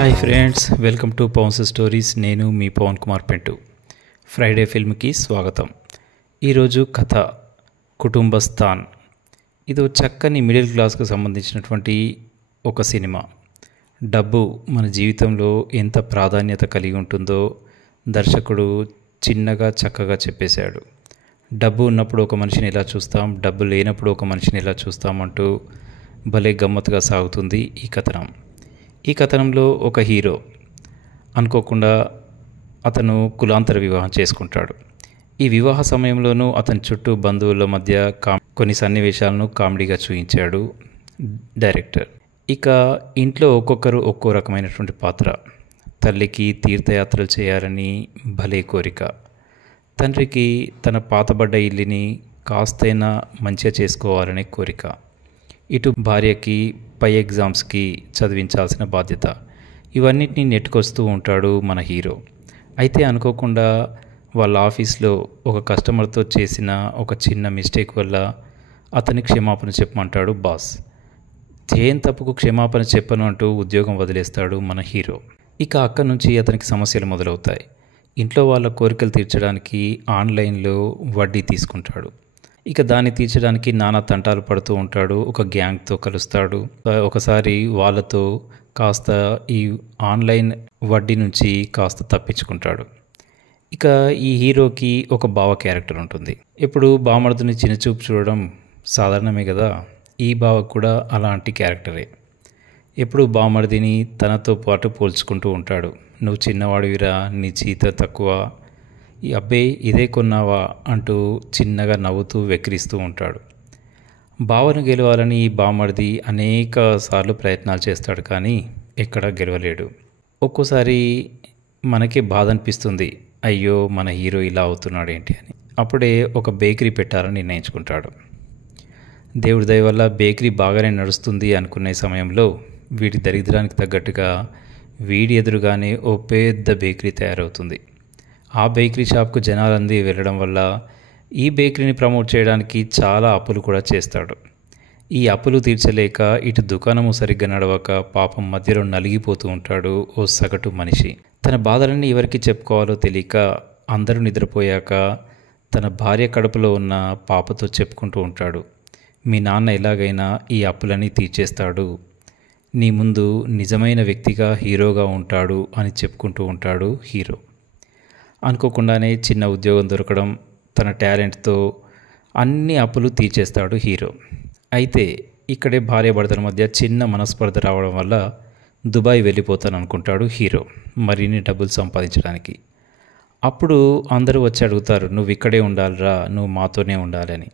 Hi friends, welcome to Pavan's stories. నేను మీ Pawan Kumar పెంటు. Friday ఫిల్మ్కి స్వాగతం. ఈరోజు కథ కుటుంబస్థాన్. ఇది చక్కని మిడిల్ క్లాస్కు సంబంధించినటువంటి ఒక సినిమా. డబ్బు మన జీవితంలో ఎంత ప్రాధాన్యత కలిగి ఉంటుందో దర్శకుడు చిన్నగా చక్కగా చెప్పేశాడు. డబ్బు ఉన్నప్పుడు ఒక మనిషిని ఎలా చూస్తాం, డబ్బు లేనప్పుడు ఒక మనిషిని ఎలా చూస్తామంటూ భలే గమ్మత్తుగా సాగుతుంది ఈ కథనం. ఈ కథనంలో ఒక హీరో అనుకోకుండా అతను కులాంతర వివాహం చేసుకుంటాడు. ఈ వివాహ సమయంలోనూ అతని చుట్టూ బంధువుల మధ్య కొన్ని సన్నివేశాలను కామెడీగా చూపించాడు డైరెక్టర్. ఇక ఇంట్లో ఒక్కొక్కరు ఒక్కో రకమైనటువంటి పాత్ర. తల్లికి తీర్థయాత్రలు చేయాలని భలే కోరిక. తండ్రికి తన పాతబడ్డ ఇల్లుని కాస్తైనా మంచిగా చేసుకోవాలనే కోరిక. ఇటు భార్యకి పై ఎగ్జామ్స్కి చదివించాల్సిన బాధ్యత. ఇవన్నిటిని నెట్టుకొస్తూ ఉంటాడు మన హీరో. అయితే అనుకోకుండా వాళ్ళ ఆఫీస్లో ఒక కస్టమర్తో చేసిన ఒక చిన్న మిస్టేక్ వల్ల అతని క్షమాపణ చెప్పమంటాడు బాస్. చేయని తప్పుకు క్షమాపణ చెప్పను అంటూ ఉద్యోగం వదిలేస్తాడు మన హీరో. ఇక అక్కడి నుంచి అతనికి సమస్యలు మొదలవుతాయి. ఇంట్లో వాళ్ళ కోరికలు తీర్చడానికి ఆన్లైన్లో వడ్డీ తీసుకుంటాడు. ఇక దాన్ని తీర్చడానికి నానా తంటాలు పడుతూ ఉంటాడు. ఒక గ్యాంగ్తో కలుస్తాడు. ఒకసారి వాళ్ళతో కాస్త ఈ ఆన్లైన్ వడ్డీ నుంచి కాస్త తప్పించుకుంటాడు. ఇక ఈ హీరోకి ఒక బావ క్యారెక్టర్ ఉంటుంది. ఎప్పుడు బామర్దుని చిన్నచూపు చూడడం సాధారణమే కదా. ఈ బావ కూడా అలాంటి క్యారెక్టరే. ఎప్పుడు బామర్దిని తనతో పాటు పోల్చుకుంటూ ఉంటాడు. నువ్వు చిన్నవాడివిరా, నీ జీతం తక్కువ, ఈ అబ్బే ఇదే కొన్నావా అంటూ చిన్నగా నవ్వుతూ వెక్కిరిస్తూ ఉంటాడు. బావను గెలవాలని ఈ బామర్ది అనేక సార్లు ప్రయత్నాలు చేస్తాడు, కానీ ఎక్కడా గెలవలేడు. ఒక్కోసారి మనకే బాధ అనిపిస్తుంది, అయ్యో మన హీరో ఇలా అవుతున్నాడు ఏంటి అని. అప్పుడే ఒక బేకరీ పెట్టాలని నిర్ణయించుకుంటాడు. దేవుడి దయ వల్ల బేకరీ బాగానే నడుస్తుంది అనుకునే సమయంలో వీడి దరిద్రానికి తగ్గట్టుగా వీడి ఎదురుగానే ఓ పెద్ద బేకరీ తయారవుతుంది. ఆ బేకరీ షాప్కు జనాలంది వెళ్ళడం వల్ల ఈ బేకరీని ప్రమోట్ చేయడానికి చాలా అప్పులు కూడా చేస్తాడు. ఈ అప్పులు తీర్చలేక ఇటు దుకాణము సరిగ్గా నడవక పాపం మధ్యలో నలిగిపోతూ ఉంటాడు ఓ సగటు మనిషి. తన బాధలన్నీ ఎవరికి చెప్పుకోవాలో తెలియక అందరూ నిద్రపోయాక తన భార్య కడుపులో ఉన్న పాపతో చెప్పుకుంటూ ఉంటాడు. మీ నాన్న ఎలాగైనా ఈ అప్పులన్నీ తీర్చేస్తాడు, నీ ముందు నిజమైన వ్యక్తిగా హీరోగా ఉంటాడు అని చెప్పుకుంటూ ఉంటాడు హీరో. అనుకోకుండానే చిన్న ఉద్యోగం దొరకడం, తన టాలెంట్తో అన్ని అప్పులు తీర్చేస్తాడు హీరో. అయితే ఇక్కడే భార్యాభర్తల మధ్య చిన్న మనస్పర్ధ రావడం వల్ల దుబాయ్ వెళ్ళిపోతాను అనుకుంటాడు హీరో, మరిన్ని డబ్బులు సంపాదించడానికి. అప్పుడు అందరూ వచ్చి అడుగుతారు, నువ్వు ఇక్కడే ఉండాలిరా, నువ్వు మాతోనే ఉండాలని.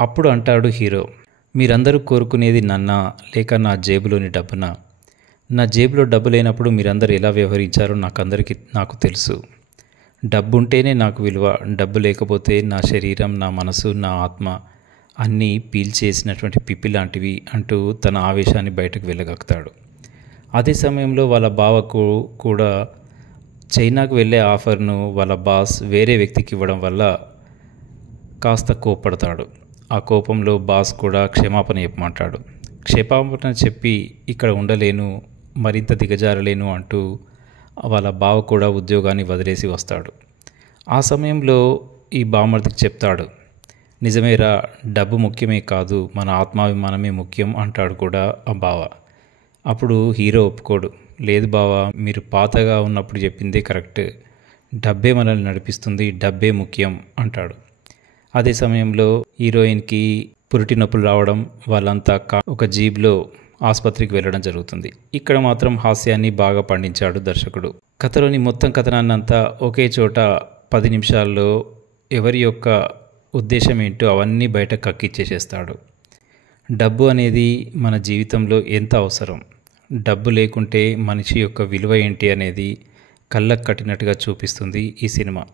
అప్పుడు అంటాడు హీరో, మీరందరూ కోరుకునేది నన్నా లేక నా జేబులోని డబ్బునా? నా జేబులో డబ్బు లేనప్పుడు మీరందరూ ఎలా వ్యవహరించారో నాకు తెలుసు. డబ్బు ఉంటేనే నాకు విలువ, డబ్బు లేకపోతే నా శరీరం, నా మనసు, నా ఆత్మ అన్నీ పీల్చేసినటువంటి పిప్పి లాంటివి అంటూ తన ఆవేశాన్ని బయటకు వెళ్ళగక్కుతాడు. అదే సమయంలో వాళ్ళ బావకు కూడా చైనాకు వెళ్ళే ఆఫర్ను వాళ్ళ బాస్ వేరే వ్యక్తికి ఇవ్వడం వల్ల కాస్త కోప్పడతాడు. ఆ కోపంలో బాస్ కూడా క్షమాపణ చెప్పమంటాడు. క్షమాపణ చెప్పి ఇక్కడ ఉండలేను, మరింత దిగజారలేను అంటూ వాళ్ళ బావ కూడా ఉద్యోగాన్ని వదిలేసి వస్తాడు. ఆ సమయంలో ఈ బామర్దికి చెప్తాడు, నిజమేరా, డబ్బు ముఖ్యమే కాదు, మన ఆత్మాభిమానమే ముఖ్యం అంటాడు కూడా ఆ బావ. అప్పుడు హీరో ఒప్పుకోడు. లేదు బావ, మీరు పాతగా ఉన్నప్పుడు చెప్పిందే కరెక్ట్, డబ్బే మనల్ని నడిపిస్తుంది, డబ్బే ముఖ్యం అంటాడు. అదే సమయంలో హీరోయిన్కి పురిటి నొప్పులు రావడం, వాళ్ళంతా ఒక జీబ్లో ఆసుపత్రికి వెళ్ళడం జరుగుతుంది. ఇక్కడ మాత్రం హాస్యాన్ని బాగా పండించాడు దర్శకుడు. కథలోని మొత్తం కథనాన్నంతా ఒకే చోట 10 నిమిషాల్లో ఎవరి యొక్క ఉద్దేశం ఏంటో అవన్నీ బయట కక్కిచ్చేసేస్తాడు. డబ్బు అనేది మన జీవితంలో ఎంత అవసరం, డబ్బు లేకుంటే మనిషి యొక్క విలువ ఏంటి అనేది కళ్ళకు కట్టినట్టుగా చూపిస్తుంది ఈ సినిమా.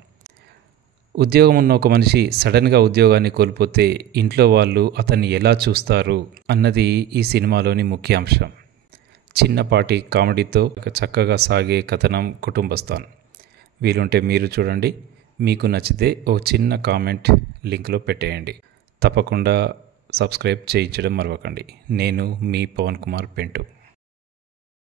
ఉద్యోగం ఉన్న ఒక మనిషి సడన్గా ఉద్యోగాన్ని కోల్పోతే ఇంట్లో వాళ్ళు అతన్ని ఎలా చూస్తారు అన్నది ఈ సినిమాలోని ముఖ్య అంశం. చిన్నపాటి కామెడీతో చక్కగా సాగే కథనం కుటుంబస్థాన్. వీలుంటే మీరు చూడండి. మీకు నచ్చితే ఓ చిన్న కామెంట్ లింక్లో పెట్టేయండి. తప్పకుండా సబ్స్క్రైబ్ చేయించడం మరవకండి. నేను మీ పవన్ కుమార్ పెంటు.